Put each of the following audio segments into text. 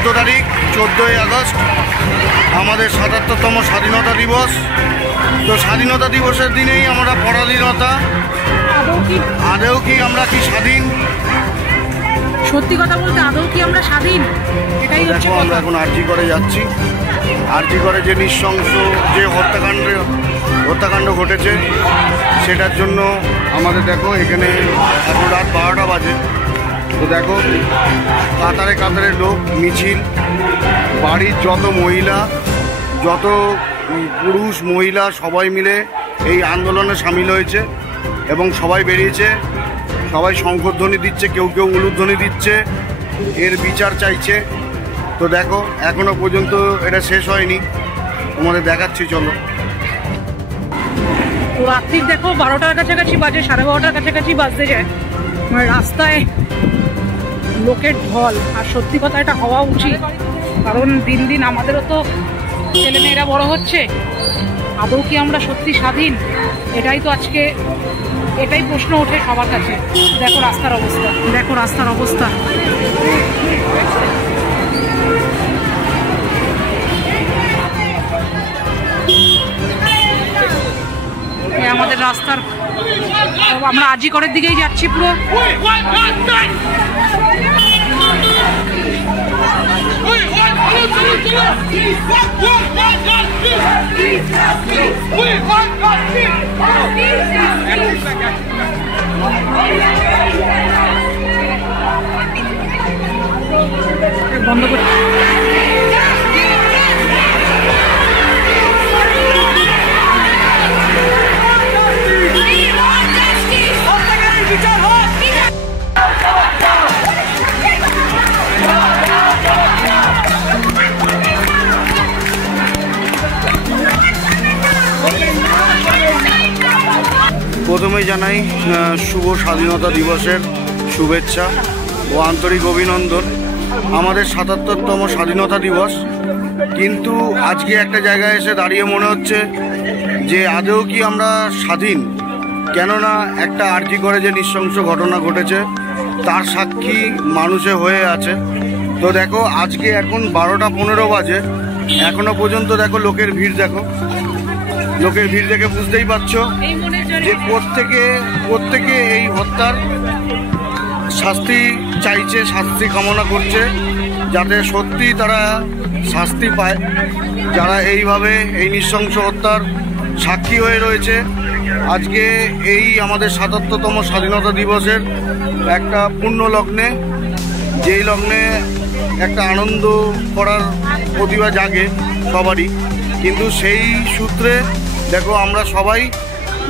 14 তারিখ 14ই আগস্ট আমাদের ৭৭তম স্বাধীনতা দিবস। তো স্বাধীনতা দিবসের দিনেই আমরা পরাধীনতা, আদৌ কি আমরা কি স্বাধীন? সত্যি কথা বলতে আদৌ কি আমরা স্বাধীন? এটাই হচ্ছে দেখো আমরা এখন আরজি করে যাচ্ছি। আরজি করে যে নৃশংস যে হত্যাকাণ্ড ঘটেছে সেটার জন্য আমাদের দেখো এখানে এখন রাত 12টা বাজে। তো দেখো কাতারে কাতারে লোক, মিছিল, বাড়ির যত মহিলা, যত পুরুষ মহিলা সবাই মিলে এই আন্দোলনে সামিল হয়েছে এবং সবাই বেরিয়েছে। সবাই শঙ্খধ্বনি দিচ্ছে, কেউ কেউ উলুধ্বনি দিচ্ছে, এর বিচার চাইছে। তো দেখো এখনো পর্যন্ত এটা শেষ হয়নি, তোমাদের দেখাচ্ছি চলো। রাত্রির দেখো 12টার কাছাকাছি বাজে, 12:30টার কাছাকাছি বাজতে যায়। রাস্তায় লোকের ঢল। আর সত্যি কথা এটা হওয়া উচিত, কারণ দিন দিন আমাদেরও তো ছেলেমেয়েরা বড় হচ্ছে। আদৌ কি আমরা সত্যি স্বাধীন? এটাই তো আজকে এটাই প্রশ্ন ওঠে সবার কাছে। দেখো রাস্তার অবস্থা, দেখো রাস্তার অবস্থা। আমাদের রাস্তার আমরা আরজি করের দিকেই যাচ্ছি পুরো। বন্ধ করে প্রথমেই জানাই শুভ স্বাধীনতা দিবসের শুভেচ্ছা ও আন্তরিক অভিনন্দন। আমাদের ৭৭তম স্বাধীনতা দিবস, কিন্তু আজকে একটা জায়গায় এসে দাঁড়িয়ে মনে হচ্ছে যে আদৌ কি আমরা স্বাধীন? কেননা একটা আরজি করে যে নৃশংস ঘটনা ঘটেছে তার সাক্ষী মানুষে হয়ে আছে। তো দেখো আজকে এখন 12টা 15 বাজে, এখনো পর্যন্ত দেখো লোকের ভিড়, দেখো লোকের ভিড় দেখে বুঝতেই পারছো যে প্রত্যেকে এই হত্যার শাস্তি চাইছে, শাস্তি কামনা করছে, যাতে সত্যি তারা শাস্তি পায় যারা এইভাবে এই নৃশংস হত্যার সাক্ষী হয়ে রয়েছে। আজকে এই আমাদের ৭৭তম স্বাধীনতা দিবসের একটা পূর্ণ লগ্নে, যেই লগ্নে একটা আনন্দ করার প্রতিভা জাগে সবারই, কিন্তু সেই সূত্রে দেখো আমরা সবাই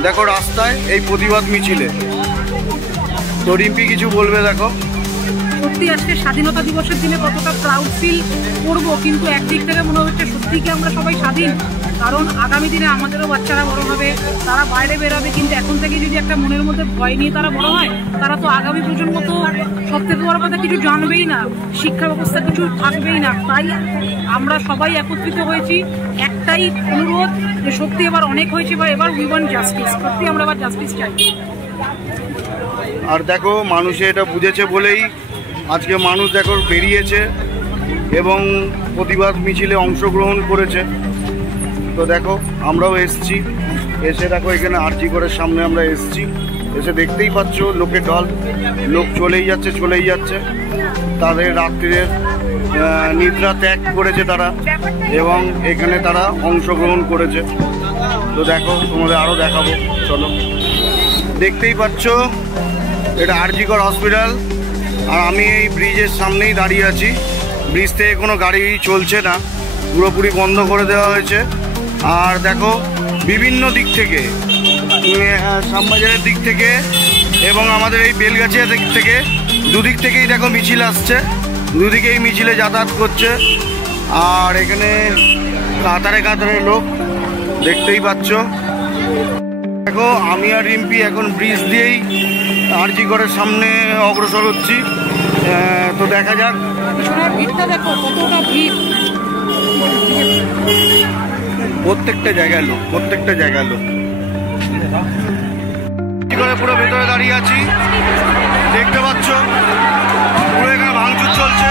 দেখো রাস্তায় এই প্রতিবাদ মিছিলে। তো রিম্পি কিছু বলবে? দেখো সত্যি আজকে স্বাধীনতা দিবসের দিনে কতটা প্রাউড ফিল করবো, কিন্তু একদিক থেকে মনে হচ্ছে সত্যি কি আমরা সবাই স্বাধীন? কারণ আগামী দিনে আমাদেরও বাচ্চারা বড় হবে, তারা বাইরে বেরোবে, কিন্তু এখন থেকে যদি একটা মনের মধ্যে ভয় নিয়ে তারা বড় হয়, তারা তো আগামী প্রজন্ম তো সব থেকে বড় কথা কিছু জানবেই না, শিক্ষা ব্যবস্থা কিছু থাকবেই না। তাই আমরা সবাই একত্রিত হয়েছি, একটাই অনুরোধ যে সত্যি এবার অনেক হয়েছে, এবার উই ওয়ান্ট জাস্টিস। সত্যি আমরা এবার জাস্টিস চাই। আর দেখো মানুষে এটা বুঝেছে বলেই আজকে মানুষ দেখো বেরিয়েছে এবং প্রতিবাদ মিছিলে অংশগ্রহণ করেছে। তো দেখো আমরাও এসছি, এসে দেখো এখানে আরজি করের সামনে আমরা এসছি, এসে দেখতেই পাচ্ছ লোকের ঢল, লোক চলেই যাচ্ছে। তাদের রাত্রির নিদ্রা ত্যাগ করেছে তারা এবং এখানে তারা অংশগ্রহণ করেছে। তো দেখো তোমাদের আরও দেখাবো, চলো। দেখতেই পাচ্ছ এটা আরজি কর হসপিটাল, আর আমি এই ব্রিজের সামনেই দাঁড়িয়ে আছি। ব্রিজ থেকে কোনো গাড়ি চলছে না, পুরোপুরি বন্ধ করে দেওয়া হয়েছে। আর দেখো বিভিন্ন দিক থেকে, শ্যামবাজারের দিক থেকে এবং আমাদের এই বেলগাছিয়া দিক থেকে, দুদিক থেকেই দেখো মিছিল আসছে, দুদিকেই মিছিলে যাতায়াত করছে। আর এখানে কাতারে কাতারে লোক দেখতেই পাচ্ছ। দেখো আমি আর রিম্পি এখন ব্রিজ দিয়েই আরজি করের সামনে অগ্রসর হচ্ছি। তো দেখা যাক। ভিড়টা দেখো কতটা ভিড়, প্রত্যেকটা জায়গায় লোক, প্রত্যেকটা জায়গায় লোক। পুরো ভেতরে দাঁড়িয়ে আছি, দেখতে পাচ্ছ পুরো এখানে ভাঙচুর চলছে।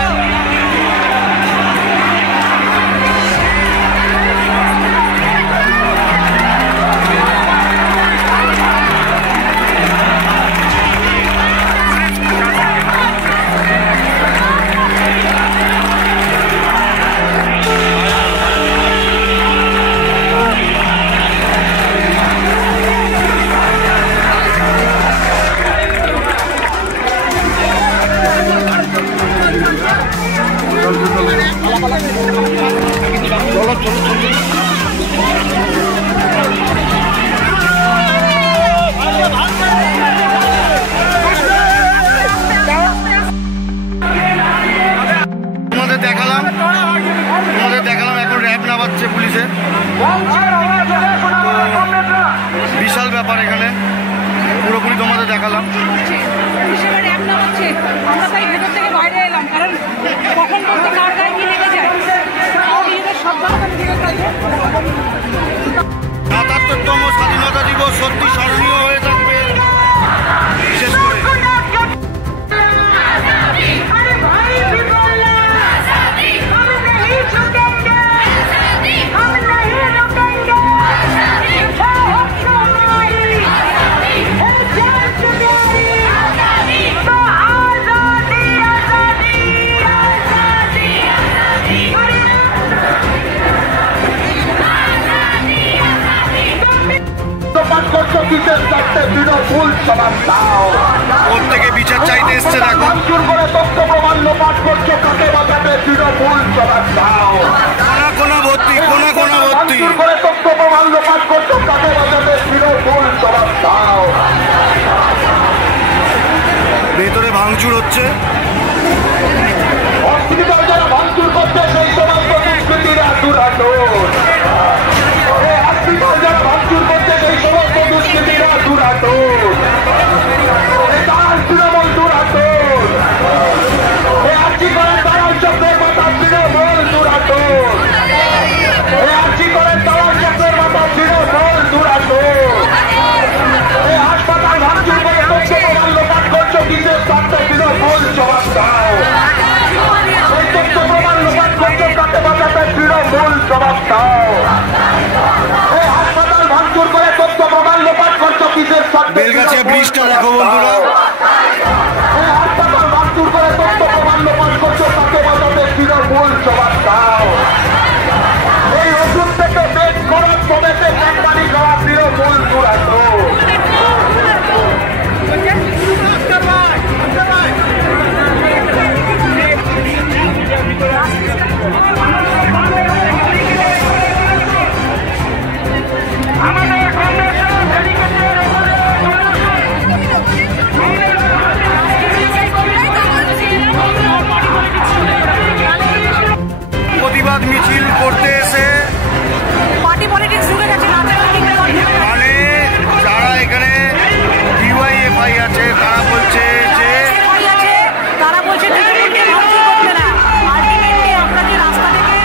বিশাল ব্যাপার, এখানে পুরোপুরি তোমাদের দেখালাম। আমরা তাই ভেতর থেকে বাইরে এলাম, কারণ কখন বলতে কার গায়ে কি লেগে যায়। ৭৭তম স্বাধীনতা দিবস সত্যি স্মরণীয় হয়ে থাকবে, বিশেষ করে ওর থেকে বিচার চাইতে এসছে। দেখো কোনা ভর্তি, কোনা ভর্তি। ভেতরে ভাঙচুর হচ্ছে। ভাঙচুর করছে সেই সমস্ত দুষ্কৃতীরা দূরাটোর, যারা ভাঙচুর করছে সেই সমস্ত দুষ্কৃতীরা দূরাটোর, তৃণমূল দূরাটোর, আর্জি করেন দালাল চক্রের মাথা তৃণমূল দূরাটোর, আর্জি করেন দালাল চক্রের মাথা তৃণমূল দূরাটোর, হাসপাতাল ভাঙচুর করে তথ্য প্রমাণ লোপাট করছো কিসের স্বার্থে তৃণমূল জবাব দাও, তথ্য প্রমাণ লোপাট করছো কাকে বাঁচাতে তৃণমূল জবাব দাও, হাসপাতাল ভাঙচুর করে তথ্য প্রমাণ লোপাট করছো কিসের স্বার্থে বেলগাছিয়া ব্রিজটা দেখো বন্ধুরা, হাসপাতাল ভাঙচুর করে তথ্য প্রমাণ লোপাট করছো কাকে বাঁচাতে তৃণমূল জবাব দাও, এই ওষুধ থেকে বেশ খরচ কমেছে কোম্পানি খাওয়া তৃণমূল দূরান্ত, প্রতিবাদ মিছিল করতে এসে পার্টি পলিটিক্স ঢুকে গেছে। মানে যারা এখানে ডিওয়াইএফআই আছে তারা বলছে যে তারা বলছে তৃণমূলকে ভাঙচুর করতে না। আলটিমেটলি আমরা যে রাস্তা থেকে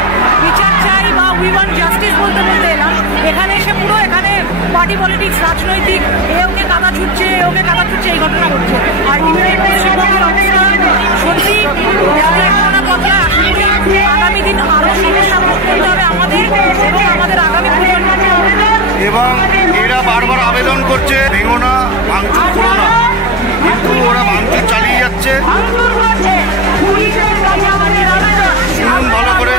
বিচার চাই বা উই ওয়ান্ট জাস্টিস বলতে বলতে এলাম, এখানে এসে পুরো এখানে পার্টি পলিটিক্স, রাজনৈতিক ওকে কাদা ছুটছে, ওকে কাদা ছুটছে, এই ঘটনা ঘটছে। আলটিমেটলি শিক্ষকের অবস্থা সত্যি আগামী দিন আরো সমস্যা ভোগ করতে হবে আমাদের এবং আমাদের আগামী প্রজন্মকে। এবং এরা বারবার আবেদন করছে ভেঙো না, ভাঙচুর করো না, কিন্তু ওরা ভাঙচুর চালিয়ে যাচ্ছে। শুনুন ভালো করে।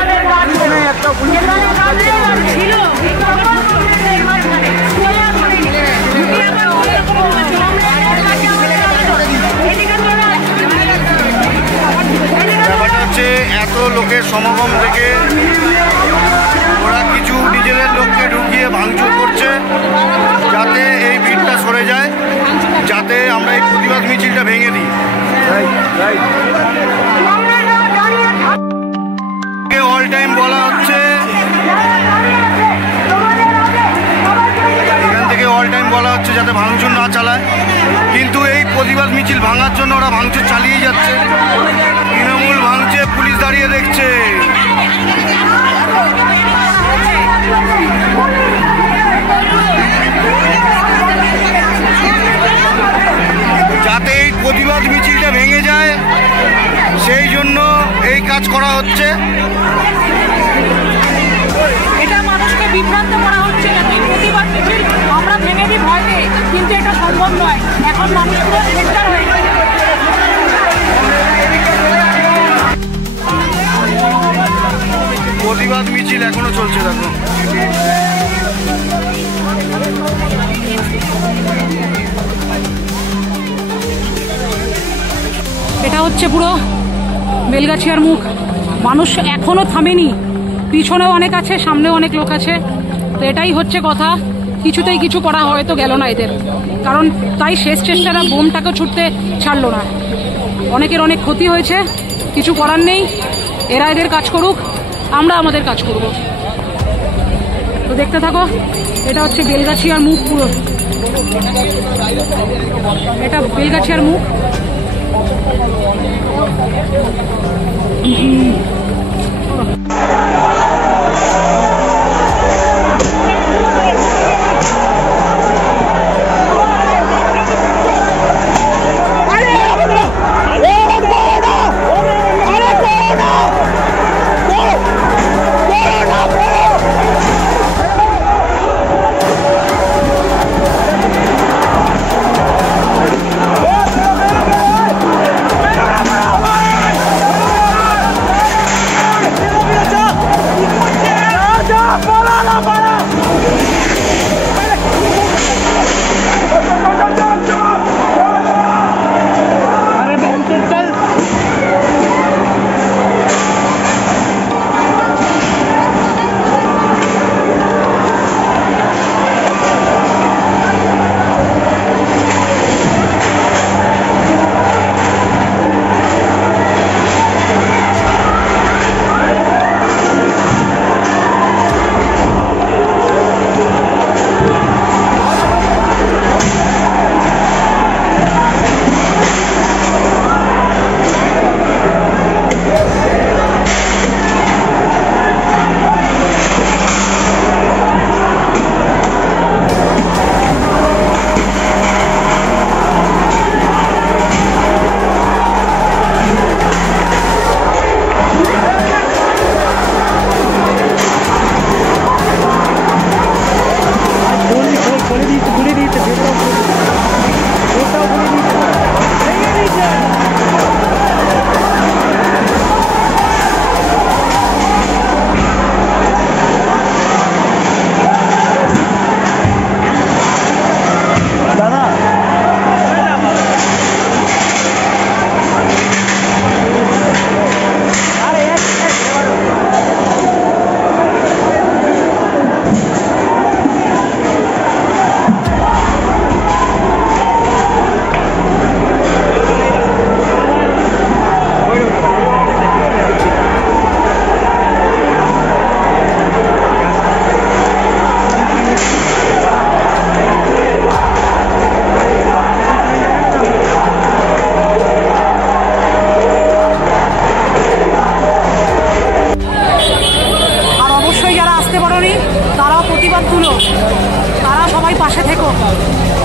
ব্যাপারটা হচ্ছে এত লোকের সমাগম থেকে ওরা কিছু নিজেদের লোককে ঢুকিয়ে ভাঙচুর করছে যাতে এই ভিড়টা সরে যায়, যাতে আমরা এই প্রতিবাদ মিছিলটা ভেঙে দিই। অল টাইম বলা হচ্ছে, এখান থেকে অল টাইম বলা হচ্ছে যাতে ভাঙচুর না চালায়, কিন্তু এই প্রতিবাদ মিছিল ভাঙার জন্য ওরা ভাঙচুর চালিয়ে যাচ্ছে। তৃণমূল ভাঙছে, পুলিশ দাঁড়িয়ে দেখছে। যাতে এই প্রতিবাদ মিছিলটা ভেঙে যায় সেই জন্য এই কাজ করা হচ্ছে। এটা মানুষকে বিভ্রান্ত করা হচ্ছে, এই প্রতিবাদ মিছিল আমরা ভেঙে দিই ভয়তে, কিন্তু এটা সম্ভব নয়। এখন মানুষ পুরো গ্রেফতার হয়ে গেছে। প্রতিবাদ মিছিল এখনো চলছে। দেখো এটা হচ্ছে পুরো বেলগাছিয়ার মুখ। মানুষ এখনো থামেনি, পিছনেও অনেক আছে, সামনেও অনেক লোক আছে। তো এটাই হচ্ছে কথা, কিছুতেই কিছু করা হয়তো গেল না এদের, কারণ তাই শেষ চেষ্টারা বোমটাকে ছুটতে ছাড়লো না। অনেকের অনেক ক্ষতি হয়েছে, কিছু করার নেই। এরা এদের কাজ করুক, আমরা আমাদের কাজ করব। দেখতে থাকো। এটা হচ্ছে বেলগাছিয়ার মুখ, পুরো এটা বেলগাছিয়ার মুখ।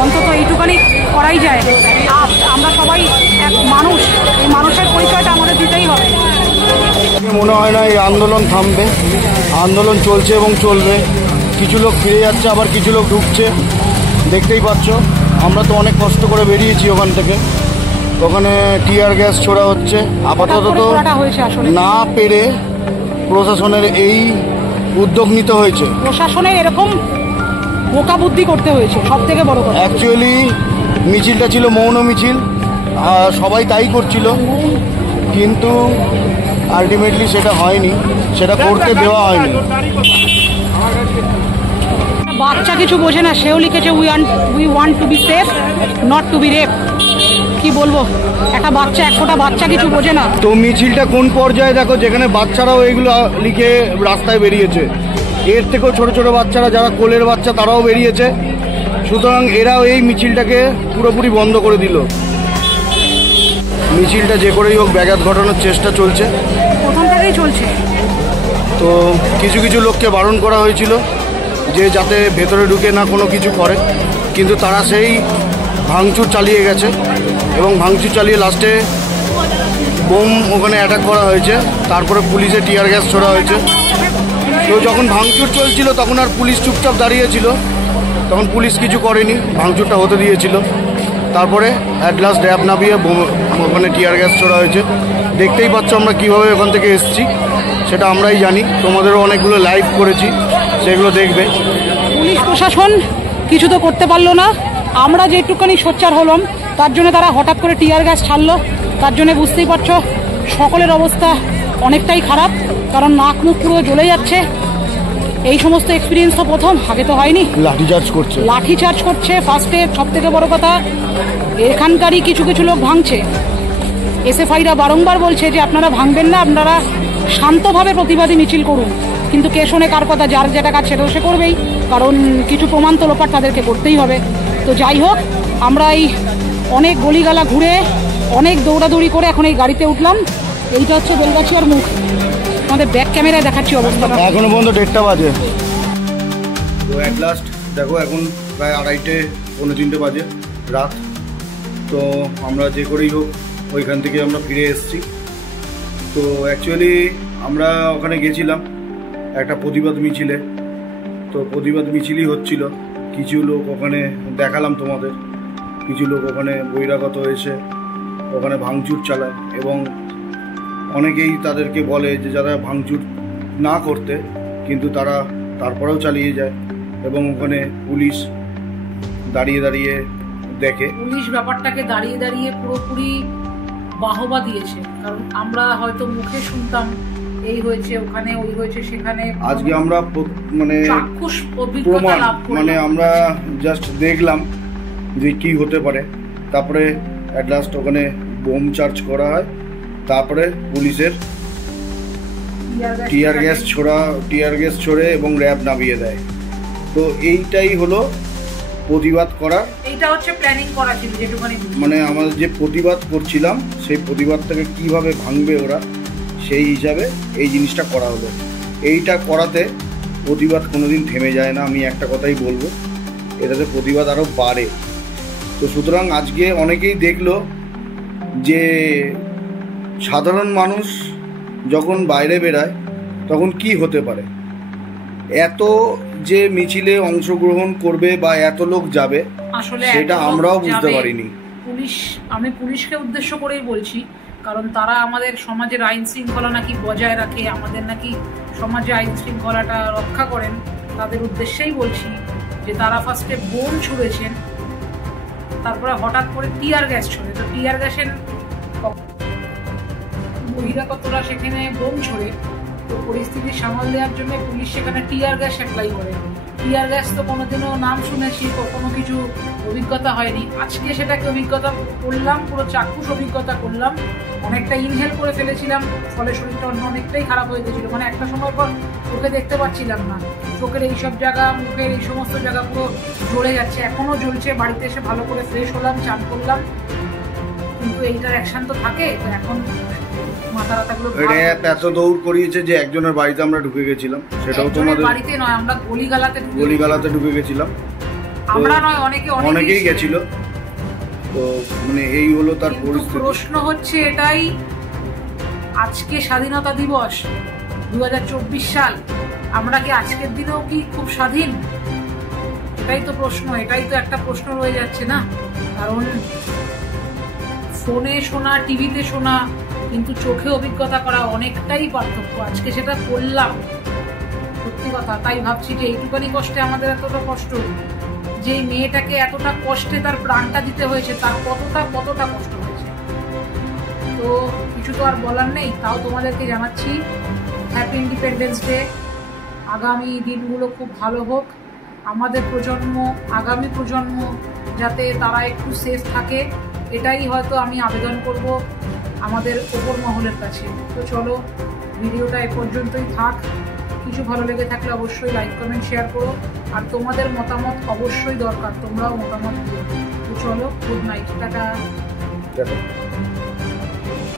অন্তত এইটুখানি করাই যায়। আমরা সবাই এক মানুষ, এই মানুষের পরিচয়টা আমাদের দিতেই হবে। মনে হয় না এই আন্দোলন থামবে, আন্দোলন চলছে এবং চলবে। কিছু লোক ফিরে যাচ্ছে, আবার কিছু লোক ঢুকছে, দেখতেই পাচ্ছ। আমরা তো অনেক কষ্ট করে বেরিয়েছি ওখান থেকে, ওখানে টিয়ার গ্যাস ছোড়া হচ্ছে। আপাতত না পেরে প্রশাসনের এই উদ্যোগ নিতে হয়েছে, প্রশাসনের এরকম বোকা বুদ্ধি করতে হয়েছে, সব থেকে বড় কথা। অ্যাকচুয়ালি মিছিলটা ছিল মৌন মিছিল, সবাই তাই করছিল, কিন্তু আলটিমেটলি সেটা হয়নি, সেটা করতে দেওয়া হয়নি। বাচ্চা কিছু বোঝে না, সেও লিখেছে we want to be safe, not to be rape. কি বলবো, একটা বাচ্চা, এক ফোঁটা বাচ্চা কিছু বোঝে না। তো মিছিলটা কোন পর্যায়ে দেখো, যেখানে বাচ্চারাও এগুলো লিখে রাস্তায় বেরিয়েছে, এর থেকেও ছোট ছোট বাচ্চারা যারা কোলের বাচ্চা তারাও বেরিয়েছে। সুতরাং এরাও এই মিছিলটাকে পুরোপুরি বন্ধ করে দিল। মিছিলটা যে করেই হোক ব্যাঘাত ঘটানোর চেষ্টা চলছে, প্রথম থেকেই চলছে। তো কিছু কিছু লোককে বারণ করা হয়েছিল যে যাতে ভেতরে ঢুকে না কোনো কিছু করে, কিন্তু তারা সেই ভাঙচুর চালিয়ে গেছে এবং ভাঙচুর চালিয়ে লাস্টে বোম ওখানে অ্যাটাক করা হয়েছে। তারপরে পুলিশে টিয়ার গ্যাস ছোড়া হয়েছে। তো যখন ভাঙচুর চলছিল তখন আর পুলিশ চুপচাপ দাঁড়িয়েছিল, তখন পুলিশ কিছু করেনি, ভাঙচুরটা হতে দিয়েছিল। তারপরে অ্যাট লাস্ট র্যাব নামিয়ে ওখানে টিয়ার গ্যাস ছোড়া হয়েছে। দেখতেই পাচ্ছ আমরা কীভাবে ওখান থেকে এসেছি, সেটা আমরাই জানি। তোমাদেরও অনেকগুলো লাইভ করেছি, সেগুলো দেখবে। পুলিশ প্রশাসন কিছু তো করতে পারলো না, আমরা যেটুকুনি সোচ্চার হলাম তার জন্য তারা হঠাৎ করে টিয়ার গ্যাস ছাড়লো। তার জন্য বুঝতেই পারছো সকলের অবস্থা অনেকটাই খারাপ, কারণ নাক মুখ পুরো জ্বলে যাচ্ছে। এই সমস্ত এক্সপিরিয়েন্স তো প্রথম, আগে তো হয়নি। লাঠিচার্জ করছে ফার্স্টে। সব থেকে বড় কথা, এখানকারই কিছু কিছু লোক ভাঙছে। এসএফআইরা বারংবার বলছে যে আপনারা ভাঙবেন না, আপনারা শান্তভাবে প্রতিবাদী মিছিল করুন, কিন্তু কে শোনে কার কথা, যার যেটা কাজ সেটা সে করবেই, কারণ কিছু প্রমাণ তো লোপাট তাদেরকে করতেই হবে। তো যাই হোক, আমরা এই অনেক গলিগালা ঘুরে অনেক দৌড়াদৌড়ি করে এখন এই গাড়িতে উঠলাম। এইটা হচ্ছে বেলগাছিয়ার মুখ, আমাদের ব্যাক ক্যামেরায় দেখাচ্ছি অবস্থাটা। এখনো পর্যন্ত 1:30 বাজে। তো অ্যাট লাস্ট দেখো এখন প্রায় 2:30 পৌনে 3টে বাজে রাত। তো আমরা যে করেই হোক ওইখান থেকে আমরা ফিরে এসেছি। তো অ্যাকচুয়ালি আমরা ওখানে গেছিলাম একটা প্রতিবাদ মিছিলে। তো প্রতিবাদ মিছিলই হচ্ছিল, কিছু লোক ওখানে দেখালাম তোমাদের, কিছু লোক ওখানে বহিরাগত এসে ওখানে ভাঙচুর চালায় এবং অনেকেই তাদেরকে বলে যে যারা ভাঙচুর না করতে, কিন্তু তারা তারপরেও চালিয়ে যায় এবং ওখানে পুলিশ দাঁড়িয়ে দাঁড়িয়ে দেখে। পুলিশ ব্যাপারটাকে দাঁড়িয়ে দাঁড়িয়ে পুরোপুরি বাহবা দিয়েছে, কারণ আমরা হয়তো মুখে শুনতাম এই হয়েছে ওখানে, ওই হয়েছে সেখানে, আজকে আমরা মানে চাক্ষুষ অভিজ্ঞতা লাভ করলাম, মানে আমরা জাস্ট দেখলাম যে কি হতে পারে। তারপরে অ্যাট লাস্ট ওখানে বোম চার্জ করা হয়, তারপরে পুলিশের টিয়ার গ্যাস ছোড়ে এবং র্যাব নামিয়ে দেয়। তো এইটাই হলো প্রতিবাদ করার, এইটা হচ্ছে প্ল্যানিং করা ছিল যেটুকুনি, মানে আমাদের যে প্রতিবাদ করছিলাম সেই প্রতিবাদটাকে কিভাবে ভাঙবে ওরা, সেই হিসাবে এই জিনিসটা করা হলো। এইটা করাতে প্রতিবাদ কোনোদিন থেমে যায় না, আমি একটা কথাই বলবো, এটাতে প্রতিবাদ আরও বাড়ে। তো সুতরাং আজকে অনেকেই দেখলো যে সাধারণ মানুষ যখন বাইরে বেরায় তখন কি হতে পারে, এত যে মিছিলে অংশগ্রহণ করবে বা এত লোক যাবে আসলে সেটা আমরাও বুঝতে পারিনি। আমি পুলিশকে উদ্দেশ্য করেই বলছি, কারণ তারা আমাদের সমাজের আইন শৃঙ্খলা নাকি বজায় রাখে, আমাদের নাকি সমাজে আইন শৃঙ্খলাটা রক্ষা করেন, তাদের উদ্দেশ্যেই বলছি যে তারা ফার্স্টে বোম ছুঁড়েছেন, তারপরে হঠাৎ করে টিয়ার গ্যাস ছোড়ে। তো টিয়ার গ্যাসের বহিরাগতরা সেখানে বোম ছোড়ে, তো পরিস্থিতি সামাল দেওয়ার জন্য পুলিশ সেখানে টিয়ার গ্যাস অ্যাপ্লাই করে। টিয়ার গ্যাস তো কোনোদিনও নাম শুনেছি, কখনো কিছু অভিজ্ঞতা হয়নি, আজকে সেটাকে অভিজ্ঞতা করলাম, পুরো চাক্ষুষ অভিজ্ঞতা করলাম। অনেকটা ইনহেল করে ফেলেছিলাম, ফলে শরীরটা অনেকটাই খারাপ হয়ে গেছিলো, মানে একটা সময় পর চোখে দেখতে পাচ্ছিলাম না, চোখের এইসব জায়গা, মুখের এই সমস্ত জায়গা পুরো জ্বলে যাচ্ছে, এখনো জ্বলছে। বাড়িতে এসে ভালো করে ফ্রেশ হলাম, চান করলাম, কিন্তু এইটার অ্যাকশন তো থাকে। তো এখন এত দৌড় করিয়েছে যে একজনের বাড়িতে আমরা ঢুকে গেছিলাম, সেটাও তোমাদের বাড়িতে নয়, আমরা গলিগালাতে ঢুকে গেছিলাম। আমরা নয়, অনেকেই গেছিল। তো মানে এই হলো তার পরিস্থিতি। প্রশ্ন হচ্ছে এটাই, আজকে স্বাধীনতা দিবস 2024 সাল, আমরা কি আজকের দিনেও কি খুব স্বাধীন? এটাই তো প্রশ্ন, এটাই তো একটা প্রশ্ন রয়ে যাচ্ছে না। কারণ ফোনে শোনা, টিভিতে শোনা, কিন্তু চোখে অভিজ্ঞতা করা অনেকটাই পার্থক্য। আজকে সেটা করলাম, সত্যি কথা। তাই ভাবছি যে এইটুখানি কষ্টে আমাদের এতটা কষ্ট, যে মেয়েটাকে এতটা কষ্টে তার প্রাণটা দিতে হয়েছে, তার কতটা কষ্ট হয়েছে। তো কিছু তো আর বলার নেই, তাও তোমাদেরকে জানাচ্ছি হ্যাপি ইন্ডিপেন্ডেন্স ডে। আগামী দিনগুলো খুব ভালো হোক, আমাদের প্রজন্ম, আগামী প্রজন্ম যাতে তারা একটু সেফ থাকে, এটাই হয়তো আমি আবেদন করব আমাদের ওপর মহলের কাছে। তো চলো, ভিডিওটা এ পর্যন্তই থাক। কিছু ভালো লেগে থাকলে অবশ্যই লাইক, কমেন্ট, শেয়ার করো, আর তোমাদের মতামত অবশ্যই দরকার, তোমরাও মতামত দিও। তো চলো, গুড নাইট, টাটা।